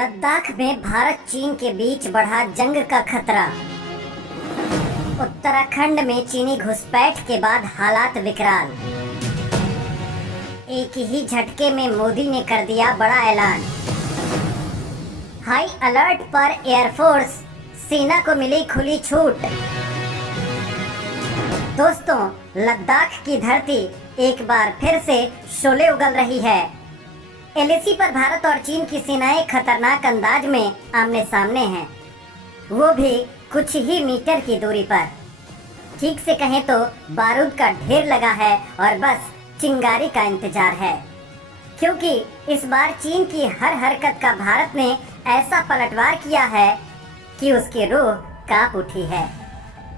लद्दाख में भारत चीन के बीच बढ़ा जंग का खतरा। उत्तराखंड में चीनी घुसपैठ के बाद हालात विकराल। एक ही झटके में मोदी ने कर दिया बड़ा ऐलान। हाई अलर्ट पर एयरफोर्स, सेना को मिली खुली छूट। दोस्तों, लद्दाख की धरती एक बार फिर से शोले उगल रही है। एलएसी पर भारत और चीन की सेनाएं खतरनाक अंदाज में आमने सामने हैं, वो भी कुछ ही मीटर की दूरी पर। ठीक से कहें तो बारूद का ढेर लगा है और बस चिंगारी का इंतजार है, क्योंकि इस बार चीन की हर हरकत का भारत ने ऐसा पलटवार किया है कि उसकी रूह कांप उठी है।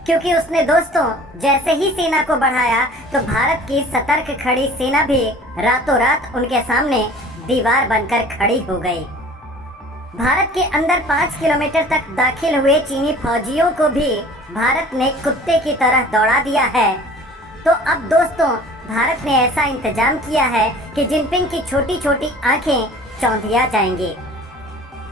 क्योंकि उसने दोस्तों जैसे ही सेना को बढ़ाया तो भारत की सतर्क खड़ी सेना भी रातों रात उनके सामने दीवार बनकर खड़ी हो गई। भारत के अंदर 5 किलोमीटर तक दाखिल हुए चीनी फौजियों को भी भारत ने कुत्ते की तरह दौड़ा दिया है। तो अब दोस्तों, भारत ने ऐसा इंतजाम किया है कि जिनपिंग की छोटी छोटी आंखें चौंधिया जाएंगी।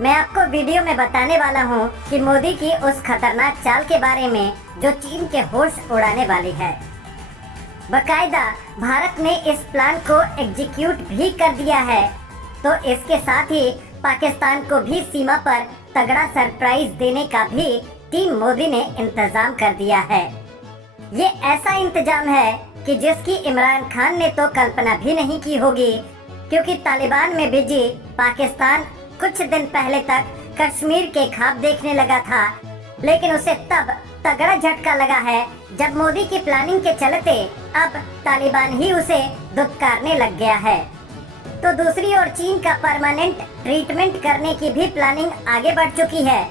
मैं आपको वीडियो में बताने वाला हूं कि मोदी की उस खतरनाक चाल के बारे में जो चीन के होश उड़ाने वाली है। बकायदा भारत ने इस प्लान को एग्जीक्यूट भी कर दिया है, तो इसके साथ ही पाकिस्तान को भी सीमा पर तगड़ा सरप्राइज देने का भी टीम मोदी ने इंतजाम कर दिया है। ये ऐसा इंतजाम है कि जिसकी इमरान खान ने तो कल्पना भी नहीं की होगी, क्योंकि तालिबान में बिजी पाकिस्तान कुछ दिन पहले तक कश्मीर के ख्वाब देखने लगा था, लेकिन उसे तब तगड़ा झटका लगा है जब मोदी की प्लानिंग के चलते अब तालिबान ही उसे दुत्कारने लग गया है। तो दूसरी ओर चीन का परमानेंट ट्रीटमेंट करने की भी प्लानिंग आगे बढ़ चुकी है।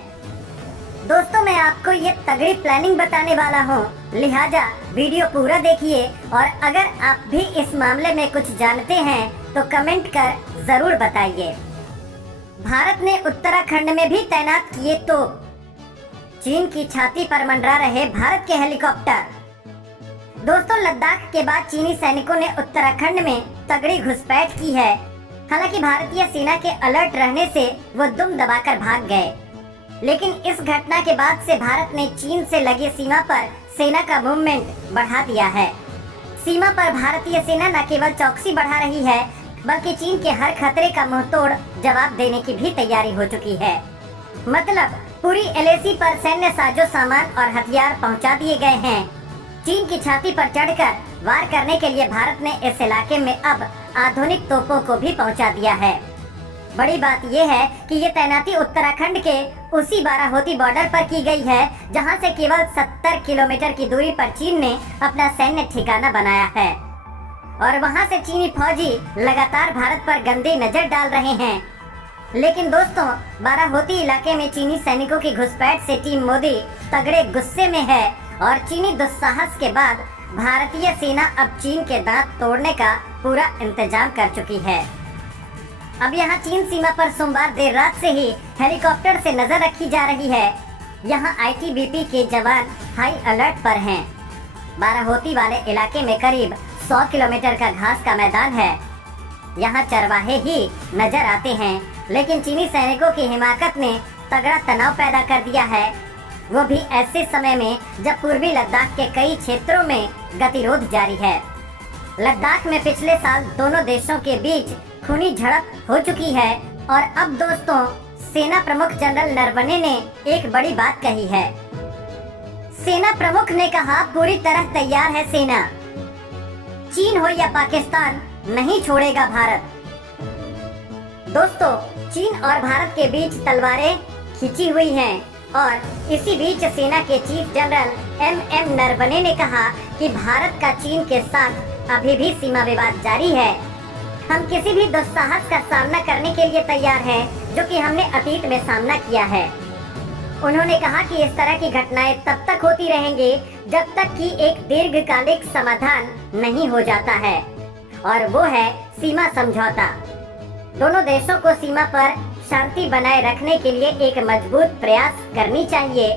दोस्तों, मैं आपको ये तगड़ी प्लानिंग बताने वाला हूँ, लिहाजा वीडियो पूरा देखिए और अगर आप भी इस मामले में कुछ जानते हैं तो कमेंट कर जरूर बताइए। भारत ने उत्तराखंड में भी तैनात किए तो चीन की छाती पर मंडरा रहे भारत के हेलीकॉप्टर। दोस्तों, लद्दाख के बाद चीनी सैनिकों ने उत्तराखंड में तगड़ी घुसपैठ की है। हालांकि भारतीय सेना के अलर्ट रहने से वो दुम दबाकर भाग गए, लेकिन इस घटना के बाद से भारत ने चीन से लगी सीमा पर सेना का मूवमेंट बढ़ा दिया है। सीमा पर भारतीय सेना न केवल चौकसी बढ़ा रही है, बल्कि चीन के हर खतरे का मुंहतोड़ जवाब देने की भी तैयारी हो चुकी है। मतलब पूरी एलएसी पर सैन्य साजो सामान और हथियार पहुंचा दिए गए हैं। चीन की छाती पर चढ़कर वार करने के लिए भारत ने इस इलाके में अब आधुनिक तोपों को भी पहुंचा दिया है। बड़ी बात यह है कि ये तैनाती उत्तराखंड के उसी बाराहोती बॉर्डर पर की गई है, जहां से केवल 70 किलोमीटर की दूरी पर चीन ने अपना सैन्य ठिकाना बनाया है और वहां से चीनी फौजी लगातार भारत पर गंदी नजर डाल रहे हैं। लेकिन दोस्तों, बाराहोती इलाके में चीनी सैनिकों की घुसपैठ से टीम मोदी तगड़े गुस्से में है और चीनी दुस्साहस के बाद भारतीय सेना अब चीन के दांत तोड़ने का पूरा इंतजाम कर चुकी है। अब यहाँ चीन सीमा पर सोमवार देर रात से ही हेलीकॉप्टर से नजर रखी जा रही है। यहाँ आईटीबीपी के जवान हाई अलर्ट पर हैं। बाराहोती वाले इलाके में करीब 100 किलोमीटर का घास का मैदान है। यहाँ चरवाहे ही नजर आते हैं, लेकिन चीनी सैनिकों की हिमाकत ने तगड़ा तनाव पैदा कर दिया है, वो भी ऐसे समय में जब पूर्वी लद्दाख के कई क्षेत्रों में गतिरोध जारी है। लद्दाख में पिछले साल दोनों देशों के बीच खूनी झड़प हो चुकी है और अब दोस्तों, सेना प्रमुख जनरल नरवणे ने एक बड़ी बात कही है। सेना प्रमुख ने कहा, पूरी तरह तैयार है सेना, चीन हो या पाकिस्तान नहीं छोड़ेगा भारत। दोस्तों, चीन और भारत के बीच तलवारें खिंची हुई हैं और इसी बीच सेना के चीफ जनरल एम नरवणे ने कहा कि भारत का चीन के साथ अभी भी सीमा विवाद जारी है। हम किसी भी दुस्साहस का सामना करने के लिए तैयार हैं, जो कि हमने अतीत में सामना किया है। उन्होंने कहा कि इस तरह की घटनाएं तब तक होती रहेंगी जब तक कि एक दीर्घकालिक समाधान नहीं हो जाता है, और वो है सीमा समझौता। दोनों देशों को सीमा पर शांति बनाए रखने के लिए एक मजबूत प्रयास करनी चाहिए।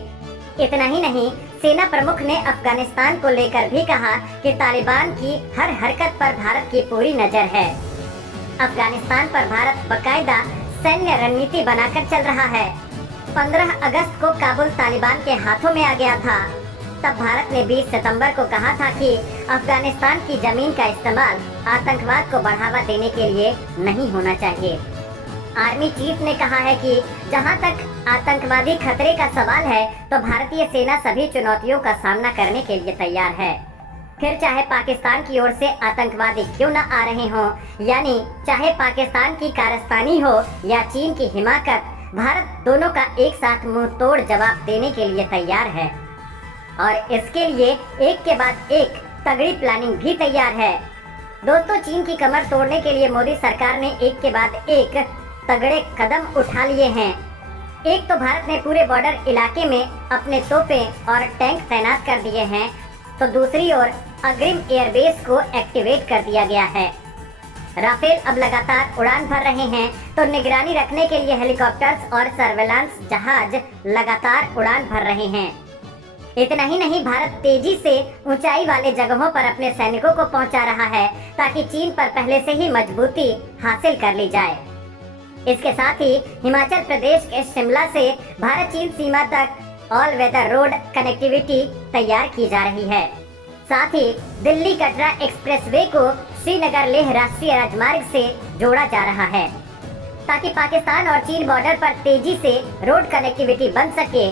इतना ही नहीं, सेना प्रमुख ने अफगानिस्तान को लेकर भी कहा कि तालिबान की हर हरकत पर भारत की पूरी नजर है। अफगानिस्तान पर भारत बकायदा सैन्य रणनीति बनाकर चल रहा है। 15 अगस्त को काबुल तालिबान के हाथों में आ गया था। तब भारत ने 20 सितंबर को कहा था कि अफगानिस्तान की जमीन का इस्तेमाल आतंकवाद को बढ़ावा देने के लिए नहीं होना चाहिए। आर्मी चीफ ने कहा है कि जहां तक आतंकवादी खतरे का सवाल है तो भारतीय सेना सभी चुनौतियों का सामना करने के लिए तैयार है। फिर चाहे पाकिस्तान की ओर से आतंकवादी क्यों न आ रहे हों, यानी चाहे पाकिस्तान की कारस्तानी हो या चीन की हिमाकत, भारत दोनों का एक साथ मुंह तोड़ जवाब देने के लिए तैयार है और इसके लिए एक के बाद एक तगड़ी प्लानिंग भी तैयार है। दोस्तों, चीन की कमर तोड़ने के लिए मोदी सरकार ने एक के बाद एक तगड़े कदम उठा लिए हैं। एक तो भारत ने पूरे बॉर्डर इलाके में अपने तोपें और टैंक तैनात कर दिए हैं, तो दूसरी ओर अग्रिम एयरबेस को एक्टिवेट कर दिया गया है। राफेल अब लगातार उड़ान भर रहे हैं, तो निगरानी रखने के लिए हेलीकॉप्टर्स और सर्वेलांस जहाज लगातार उड़ान भर रहे हैं। इतना ही नहीं, भारत तेजी से ऊंचाई वाले जगहों पर अपने सैनिकों को पहुंचा रहा है ताकि चीन पर पहले से ही मजबूती हासिल कर ली जाए। इसके साथ ही हिमाचल प्रदेश के शिमला से भारत चीन सीमा तक ऑल वेदर रोड कनेक्टिविटी तैयार की जा रही है। साथ ही दिल्ली कटरा एक्सप्रेसवे को श्रीनगर लेह राष्ट्रीय राजमार्ग से जोड़ा जा रहा है ताकि पाकिस्तान और चीन बॉर्डर पर तेजी से रोड कनेक्टिविटी बन सके।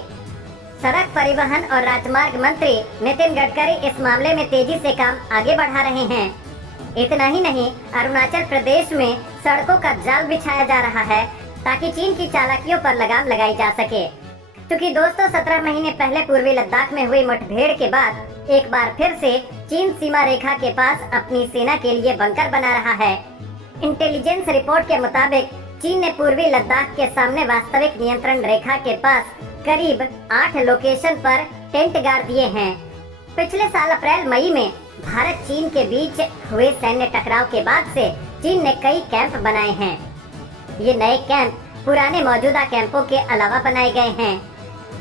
सड़क परिवहन और राजमार्ग मंत्री नितिन गडकरी इस मामले में तेजी से काम आगे बढ़ा रहे हैं। इतना ही नहीं, अरुणाचल प्रदेश में सड़कों का जाल बिछाया जा रहा है ताकि चीन की चालाकियों पर लगाम लगाई जा सके। क्योंकि दोस्तों, 17 महीने पहले पूर्वी लद्दाख में हुई मुठभेड़ के बाद एक बार फिर से चीन सीमा रेखा के पास अपनी सेना के लिए बंकर बना रहा है। इंटेलिजेंस रिपोर्ट के मुताबिक चीन ने पूर्वी लद्दाख के सामने वास्तविक नियंत्रण रेखा के पास करीब 8 लोकेशन पर टेंट गाड़ दिए हैं। पिछले साल अप्रैल मई में भारत चीन के बीच हुए सैन्य टकराव के बाद से चीन ने कई कैंप बनाए हैं। ये नए कैंप पुराने मौजूदा कैंपों के अलावा बनाए गए हैं,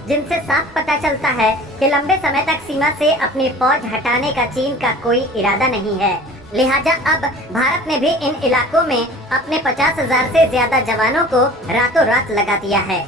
जिनसे साफ पता चलता है कि लंबे समय तक सीमा से अपनी फौज हटाने का चीन का कोई इरादा नहीं है। लिहाजा अब भारत ने भी इन इलाकों में अपने 50,000 से ज्यादा जवानों को रातों रात लगा दिया है।